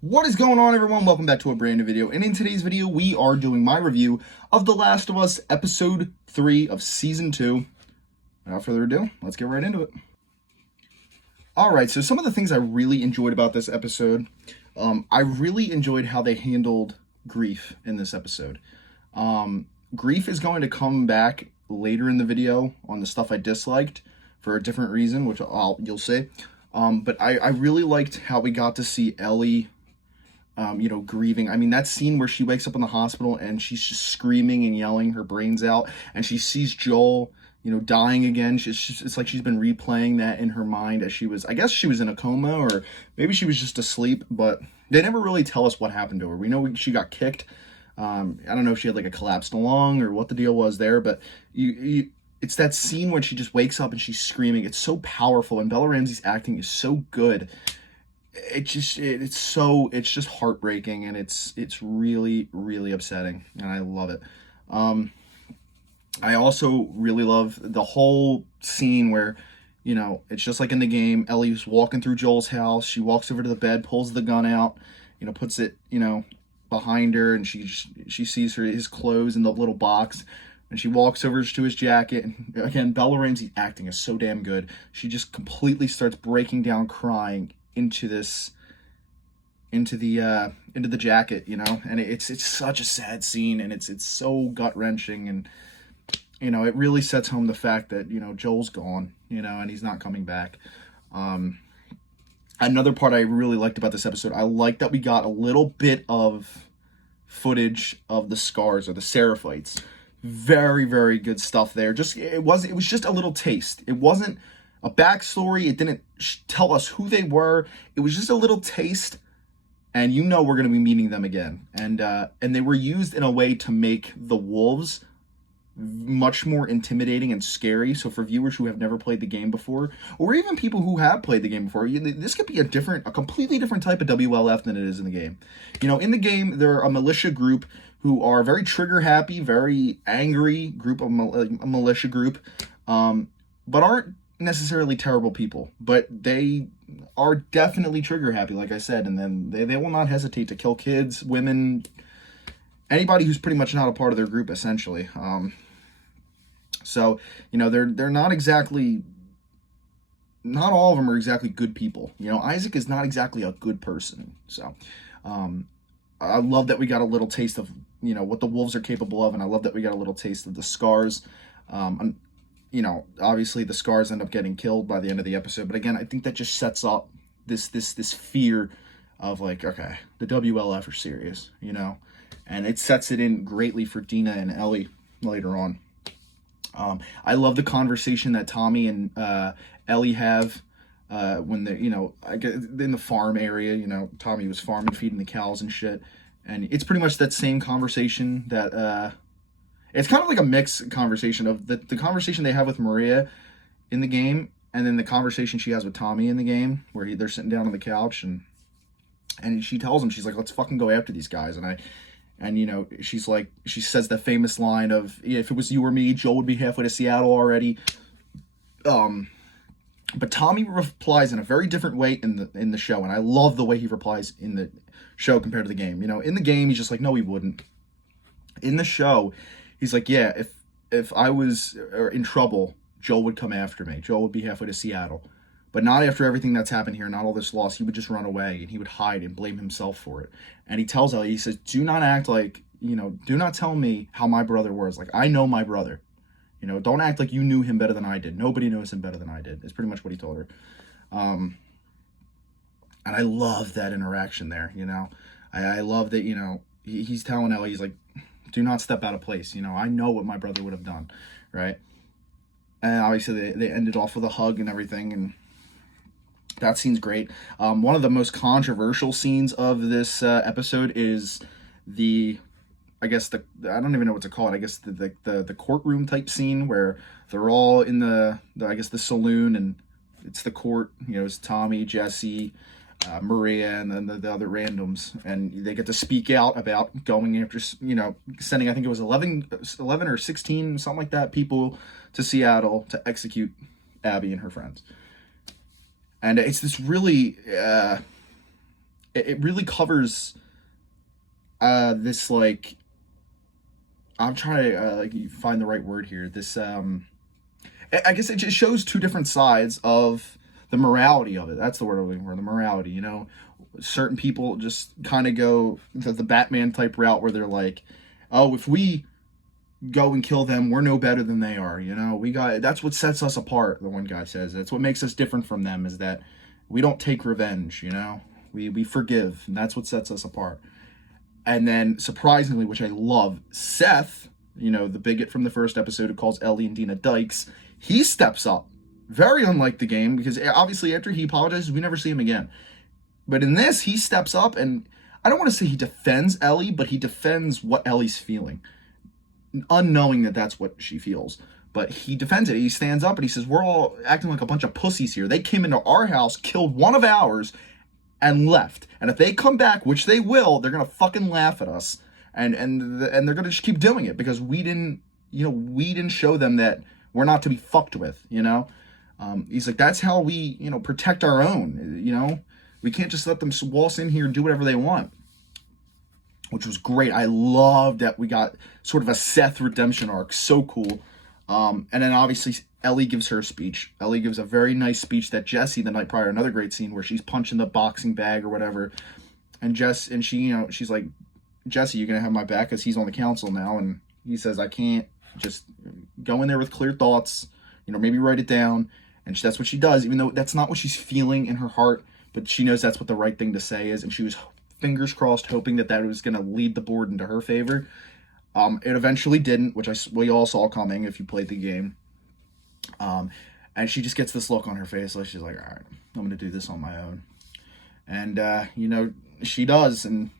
What is going on, everyone? Welcome back to a brand new video, and in today's video we are doing my review of The Last of Us episode 3 of season 2. Without further ado, let's get right into it. Alright, so some of the things I really enjoyed about this episode, I really enjoyed how they handled grief in this episode. Grief is going to come back later in the video on the stuff I disliked for a different reason, which you'll see. But I really liked how we got to see Ellie, grieving. I mean, that scene where she wakes up in the hospital and she's just screaming and yelling her brains out, and she sees Joel, dying again. It's like she's been replaying that in her mind as I guess she was in a coma, or maybe she was just asleep, but they never really tell us what happened to her. We know she got kicked. I don't know if she had like a collapsed lung or what the deal was there, but it's that scene when she just wakes up and she's screaming. It's so powerful, and Bella Ramsey's acting is so good. It's just heartbreaking, and it's really, really upsetting, and I love it. I also really love the whole scene where, it's just like in the game. Ellie's walking through Joel's house. She walks over to the bed, pulls the gun out, puts it, behind her, and she sees his clothes in the little box. And she walks over to his jacket, and again, Bella Ramsey's acting is so damn good. She just completely starts breaking down, crying into the jacket, and it's such a sad scene, and it's so gut-wrenching, and it really sets home the fact that Joel's gone, and he's not coming back. Another part I really liked about this episode, I liked that we got a little bit of footage of the scars, or the Seraphites. Very, very good stuff there. It was just a little taste. It wasn't a backstory. It didn't tell us who they were. It was just a little taste, and we're going to be meeting them again. And they were used in a way to make the wolves much more intimidating and scary. So for viewers who have never played the game before, or even people who have played the game before, this could be a completely different type of WLF than it is in the game. In the game, they're a militia group who are very trigger happy, very angry group of a militia group, but aren't necessarily terrible people. But they are definitely trigger happy, like I said, and then they will not hesitate to kill kids, women, anybody who's pretty much not a part of their group, essentially. So, they're not exactly, not all of them are exactly good people. Isaac is not exactly a good person. So, I love that we got a little taste of, what the wolves are capable of, and I love that we got a little taste of the scars. Obviously the scars end up getting killed by the end of the episode, but again, I think that just sets up this fear of like, okay, the WLF are serious, and it sets it in greatly for Dina and Ellie later on. I love the conversation that Tommy and Ellie have when they're, I guess in the farm area. Tommy was farming, feeding the cows and shit, and it's pretty much that same conversation that it's kind of like a mixed conversation of the conversation they have with Maria in the game, and then the conversation she has with Tommy in the game, where they're sitting down on the couch, and she tells him, she's like, let's fucking go after these guys. She's like, she says the famous line of, if it was you or me, Joel would be halfway to Seattle already. But Tommy replies in a very different way in the show, and I love the way he replies in the show compared to the game. In the game, he's just like, no, he wouldn't. In the show, he's like, yeah, if I was in trouble, Joel would come after me. Joel would be halfway to Seattle. But not after everything that's happened here, not all this loss. He would just run away, and he would hide and blame himself for it. And he tells Ellie, he says, do not act like, do not tell me how my brother was. Like, I know my brother. Don't act like you knew him better than I did. Nobody knows him better than I did. It's pretty much what he told her. And I love that interaction there, I love that, he's telling Ellie, he's like, do not step out of place. I know what my brother would have done, right? And obviously they ended off with a hug and everything, and that scene's great. One of the most controversial scenes of this episode is I don't even know what to call it. I guess the courtroom type scene where they're all in the saloon, and it's the court. It's Tommy, Jesse, Maria, and then the other randoms, and they get to speak out about going after, sending, I think it was 11 or 16, something like that, people to Seattle to execute Abby and her friends. And it's this really it really covers this, like, I'm trying to like find the right word here. This I guess it just shows two different sides of the morality of it. That's the word I'm looking for, the morality, you know. Certain people just kind of go the Batman type route where they're like, oh, if we go and kill them, we're no better than they are, you know. That's what sets us apart, the one guy says. That's what makes us different from them, is that we don't take revenge, you know. We forgive, and that's what sets us apart. And then, surprisingly, which I love, Seth, you know, the bigot from the first episode who calls Ellie and Dina dykes, he steps up. Very unlike the game, because obviously after he apologizes, we never see him again. But in this, he steps up, and I don't want to say he defends Ellie, but he defends what Ellie's feeling, unknowing that that's what she feels. But he defends it. He stands up and he says, we're all acting like a bunch of pussies here. They came into our house, killed one of ours, and left. And if they come back, which they will, they're gonna fucking laugh at us, and they're gonna just keep doing it because we didn't show them that we're not to be fucked with, you know. He's like, that's how we, you know, protect our own, you know. We can't just let them waltz in here and do whatever they want, which was great. I loved that we got sort of a Seth redemption arc. So cool. And then obviously Ellie gives her speech. Ellie gives a very nice speech that Jesse, the night prior, another great scene where she's punching the boxing bag or whatever. And she, you know, she's like, Jesse, you're going to have my back because he's on the council now. And he says, I can't. Just go in there with clear thoughts, you know, maybe write it down. And that's what she does, even though that's not what she's feeling in her heart, but she knows that's what the right thing to say is. And she was, fingers crossed, hoping that was going to lead the board into her favor. It eventually didn't, which we all saw coming if you played the game. And she just gets this look on her face, like she's like, all right, I'm going to do this on my own. And, you know, she does. And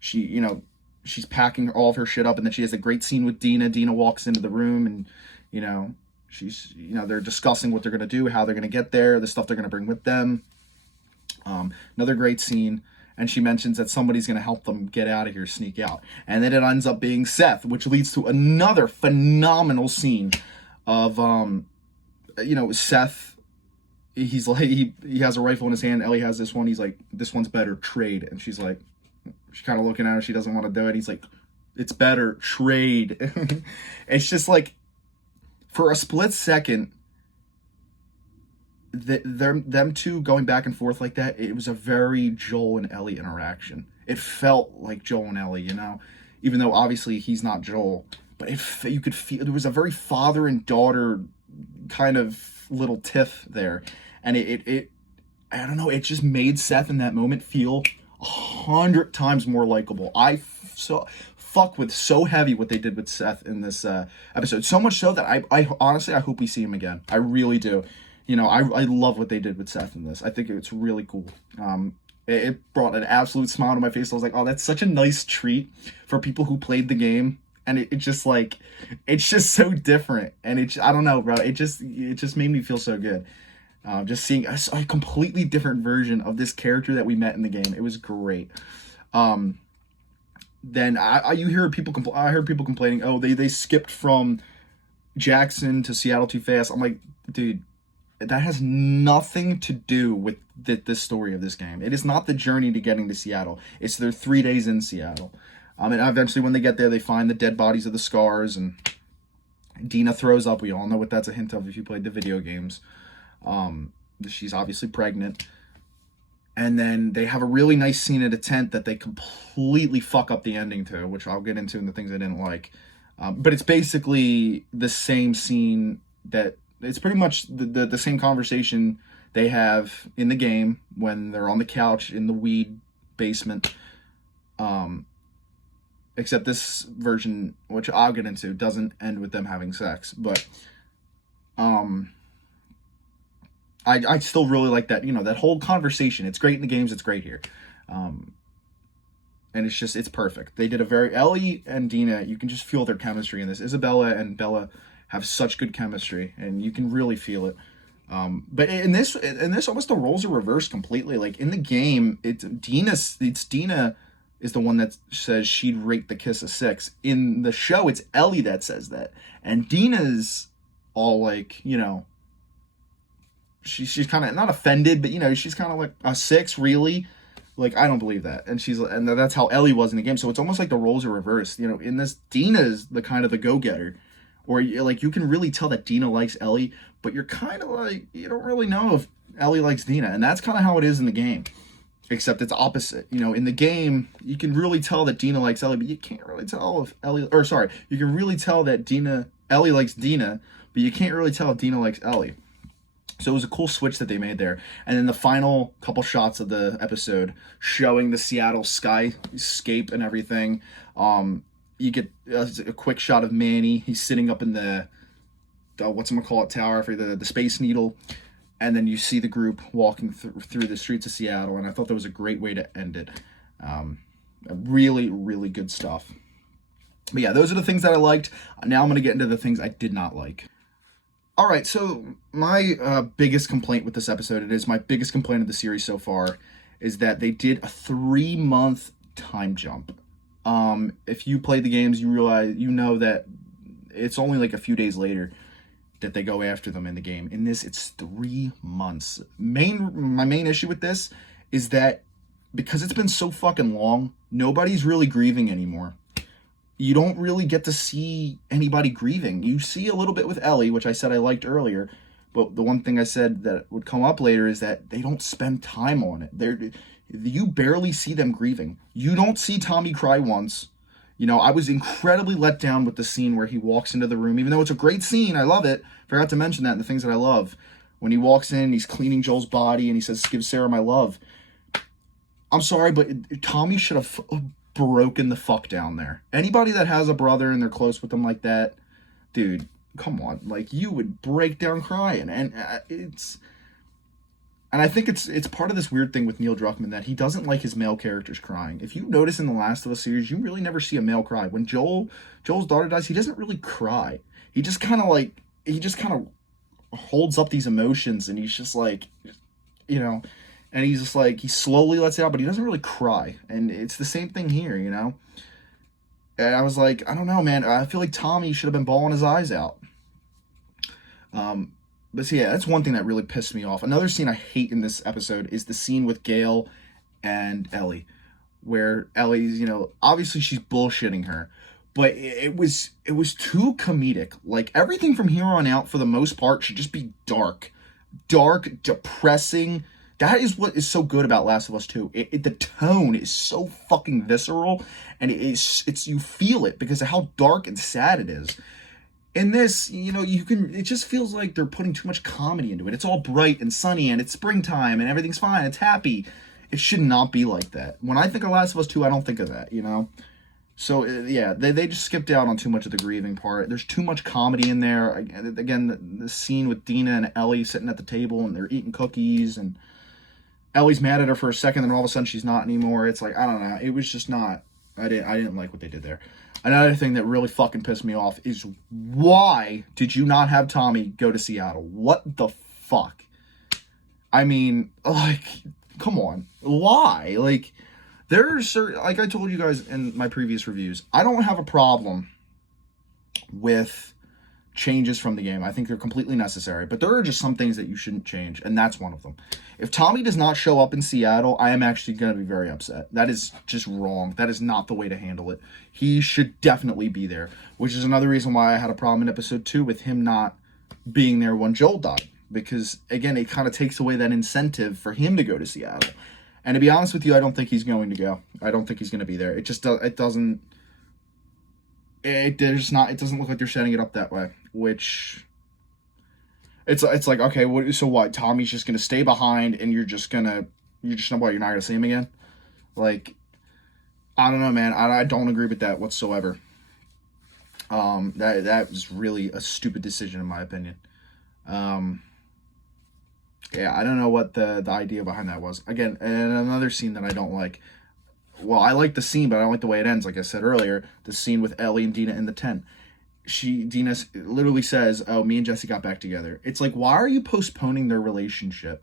she, you know, she's packing all of her shit up, and then she has a great scene with Dina. Dina walks into the room, and, you know, they're discussing what they're going to do, how they're going to get there, the stuff they're going to bring with them. Another great scene. And she mentions that somebody's going to help them get out of here, sneak out. And then it ends up being Seth, which leads to another phenomenal scene of, you know, Seth. He's like, he has a rifle in his hand. Ellie has this one. He's like, this one's better, trade. And she's like, she's kind of looking at her. She doesn't want to do it. He's like, it's better, trade. It's just like, for a split second, them two going back and forth like that, it was a very Joel and Ellie interaction. It felt like Joel and Ellie, you know, even though obviously he's not Joel, but you could feel there was a very father and daughter kind of little tiff there, and it I don't know, it just made Seth in that moment feel 100 times more likable. I fuck with so heavy what they did with Seth in this episode, so much so that I honestly I hope we see him again. I really do. You know, I love what they did with Seth in this. I think it's really cool. It brought an absolute smile to my face. I was like, oh, that's such a nice treat for people who played the game. And it just like, it's just so different. And I don't know, bro. It just made me feel so good. Just seeing a completely different version of this character that we met in the game. It was great. Then I heard people complaining, oh, they skipped from Jackson to Seattle too fast. I'm like, dude, that has nothing to do with the story of this game. It is not the journey to getting to Seattle. It's their 3 days in Seattle. And eventually when they get there, they find the dead bodies of the Scars, and Dina throws up. We all know what that's a hint of if you played the video games. She's obviously pregnant. And then they have a really nice scene at a tent that they completely fuck up the ending to, which I'll get into in the things I didn't like. But it's basically the same scene it's pretty much the same conversation they have in the game when they're on the couch in the weed basement. Except this version, which I'll get into, doesn't end with them having sex. But I still really like that, you know, that whole conversation. It's great in the games, it's great here. And it's perfect. They did Ellie and Dina, you can just feel their chemistry in this. Isabella and Bella have such good chemistry, and you can really feel it. But in this, almost the roles are reversed completely. Like in the game, it's Dina is the one that says she'd rate the kiss a 6. In the show, it's Ellie that says that, and Dina's all like, you know, she's kind of not offended, but you know, she's kind of like, a 6, really? Like, I don't believe that. And that's how Ellie was in the game. So it's almost like the roles are reversed. You know, in this, Dina is the kind of the go-getter. Or, like, you can really tell that Dina likes Ellie, but you're kind of like, you don't really know if Ellie likes Dina. And that's kind of how it is in the game. Except it's opposite. You know, in the game, you can really tell that Dina likes Ellie, but you can't really tell if you can really tell that Ellie likes Dina, but you can't really tell if Dina likes Ellie. So it was a cool switch that they made there. And then the final couple shots of the episode showing the Seattle skyscape and everything. You get a quick shot of Manny. He's sitting up in the tower for the Space Needle. And then you see the group walking through the streets of Seattle. And I thought that was a great way to end it. Really, really good stuff. But yeah, those are the things that I liked. Now I'm going to get into the things I did not like. All right, so my biggest complaint with this episode, it is my biggest complaint of the series so far, is that they did a 3-month time jump. If you played the games, you know that it's only like a few days later that they go after them in the game. In this, it's 3 months. My main issue with this is that because it's been so fucking long, nobody's really grieving anymore. You don't really get to see anybody grieving. You see a little bit with Ellie, which I said I liked earlier, but the one thing I said that would come up later is that they don't spend time on it. You barely see them grieving. You don't see Tommy cry once. You know, I was incredibly let down with the scene where he walks into the room, even though it's a great scene. I love it. Forgot to mention that in the things that I love. When he walks in, he's cleaning Joel's body, and he says, "Give Sarah my love." I'm sorry, but Tommy should have broken the fuck down there. Anybody that has a brother and they're close with them like that, dude, come on. Like, you would break down crying. And I think it's part of this weird thing with Neil Druckmann that he doesn't like his male characters crying. If you notice in the Last of Us series, you really never see a male cry. When Joel's daughter dies, he doesn't really cry. He just kind of holds up these emotions, and he's just like, you know, and he's just like, he slowly lets it out, but he doesn't really cry. And it's the same thing here, you know? And I was like, I don't know, man. I feel like Tommy should have been bawling his eyes out. But so yeah, that's one thing that really pissed me off. Another scene I hate in this episode is the scene with Gale and Ellie, where Ellie's, you know, obviously she's bullshitting her, but it was too comedic. Like, everything from here on out, for the most part, should just be dark, depressing. That is what is so good about Last of Us 2. The tone is so fucking visceral, and it's you feel it because of how dark and sad it is. In this, you know, it just feels like they're putting too much comedy into it. It's all bright and sunny, and it's springtime, and everything's fine, it's happy. It should not be like that. When I think of Last of Us 2, I don't think of that, you know? So, yeah, they just skipped out on too much of the grieving part. There's too much comedy in there. Again, the scene with Dina and Ellie sitting at the table, and they're eating cookies, and Ellie's mad at her for a second, and all of a sudden she's not anymore. It's like, I don't know. It was just not. I didn't like what they did there. Another thing that really fucking pissed me off is, why did you not have Tommy go to Seattle? What the fuck? I mean, like, come on. Why? Like, there are certain, like I told you guys in my previous reviews, I don't have a problem with changes from the game. I think they're completely necessary, but there are just some things that you shouldn't change, and that's one of them. If Tommy does not show up in Seattle, I am actually going to be very upset. That is just wrong. That is not the way to handle it. He should definitely be there, which is another reason why I had a problem in episode 2 with him not being there when Joel died, because again, it kind of takes away that incentive for him to go to Seattle. And to be honest with you, I don't think he's going to go. I don't think he's going to be there. It doesn't look like they're setting it up that way, which it's like, okay, so what? Tommy's just gonna stay behind, and you're not gonna see him again? Like, I don't know, man. I don't agree with that whatsoever. That was really a stupid decision in my opinion. Yeah, I don't know what the idea behind that was. Again, and another scene that I don't like. Well, I like the scene, but I don't like the way it ends. Like I said earlier, the scene with Ellie and Dina in the tent. Dina literally says, "Oh, me and Jesse got back together." It's like, why are you postponing their relationship?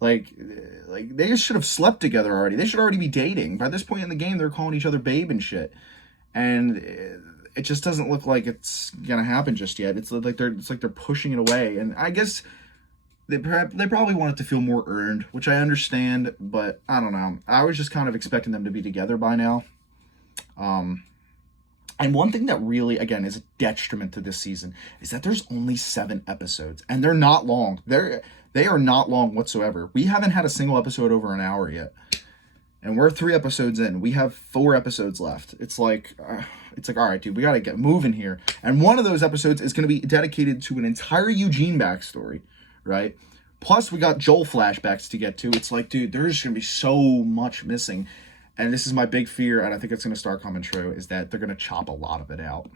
Like they should have slept together already. They should already be dating. By this point in the game, they're calling each other babe and shit. And it just doesn't look like it's gonna happen just yet. It's like they're pushing it away. And I guess they probably want it to feel more earned, which I understand, but I don't know. I was just kind of expecting them to be together by now. And one thing that really, again, is a detriment to this season is that there's only 7 episodes, and they're not long. They are not long whatsoever. We haven't had a single episode over an hour yet, and we're 3 episodes in. We have 4 episodes left. It's like, all right, dude, we gotta get moving here. And one of those episodes is gonna be dedicated to an entire Eugene backstory, right? Plus, we got Joel flashbacks to get to. It's like, dude, there's gonna be so much missing. And this is my big fear, and I think it's going to start coming true, is that they're going to chop a lot of it out.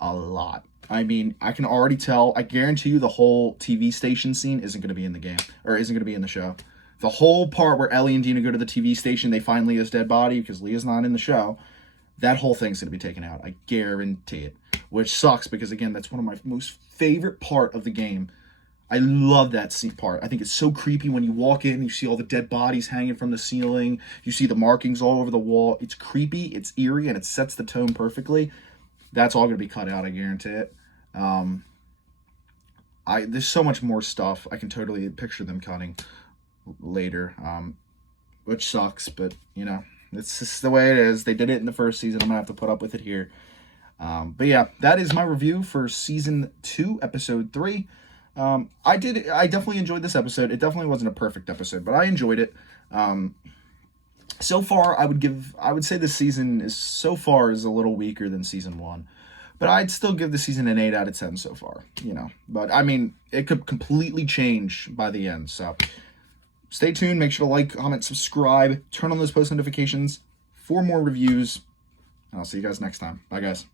A lot. I mean, I can already tell. I guarantee you the whole TV station scene isn't going to be in the game, or isn't going to be in the show. The whole part where Ellie and Dina go to the TV station, they find Leah's dead body because Leah's not in the show, that whole thing's going to be taken out. I guarantee it. Which sucks because, again, that's one of my most favorite part of the game. I love that part. I think it's so creepy when you walk in, you see all the dead bodies hanging from the ceiling, you see the markings all over the wall. It's creepy, it's eerie, and it sets the tone perfectly. That's all going to be cut out, I guarantee it. There's so much more stuff I can totally picture them cutting later, which sucks, but, you know, it's just the way it is. They did it in the first season. I'm going to have to put up with it here. But yeah, that is my review for Season 2, Episode 3. I definitely enjoyed this episode. It definitely wasn't a perfect episode, but I enjoyed it. So far, I would say this season is a little weaker than Season 1, but I'd still give the season an 8 out of 10 so far, you know, but I mean, it could completely change by the end. So stay tuned. Make sure to like, comment, subscribe, turn on those post notifications for more reviews, and I'll see you guys next time. Bye guys.